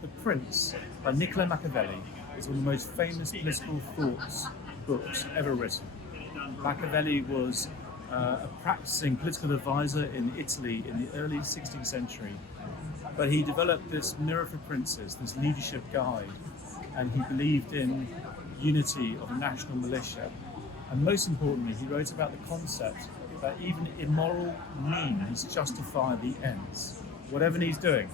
The Prince by Niccolò Machiavelli is one of the most famous political thoughts books ever written. Machiavelli was a practicing political advisor in Italy in the early 16th century, but he developed this mirror for princes, this leadership guide, and he believed in unity of a national militia. And most importantly, he wrote about the concept that even immoral means justify the ends. Whatever needs doing,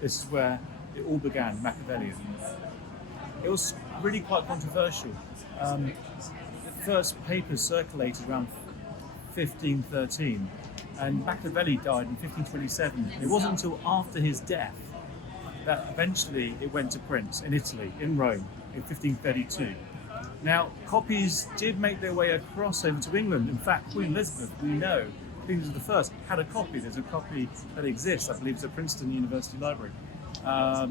this is where it all began, Machiavellism. It was really quite controversial. The first papers circulated around 1513, and Machiavelli died in 1527. It wasn't until after his death that eventually it went to print in Italy, in Rome, in 1532. Now, copies did make their way across over to England. In fact, Queen Elizabeth, we know, Queen Elizabeth I had a copy. There's a copy that exists, I believe it's at Princeton University Library.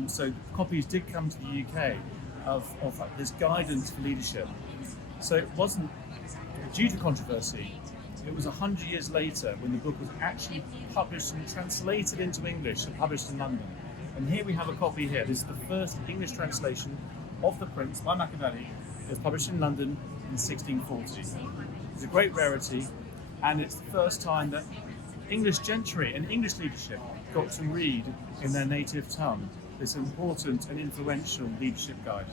So copies did come to the UK of this guidance for leadership. So it wasn't due to controversy. It was 100 years later when the book was actually published and translated into English and published in London. And here we have a copy here. This is the first English translation of The Prince by Machiavelli. It was published in London in 1640. It's a great rarity, and it's the first time that English gentry and English leadership got to read in their native tongue this important and influential leadership guide.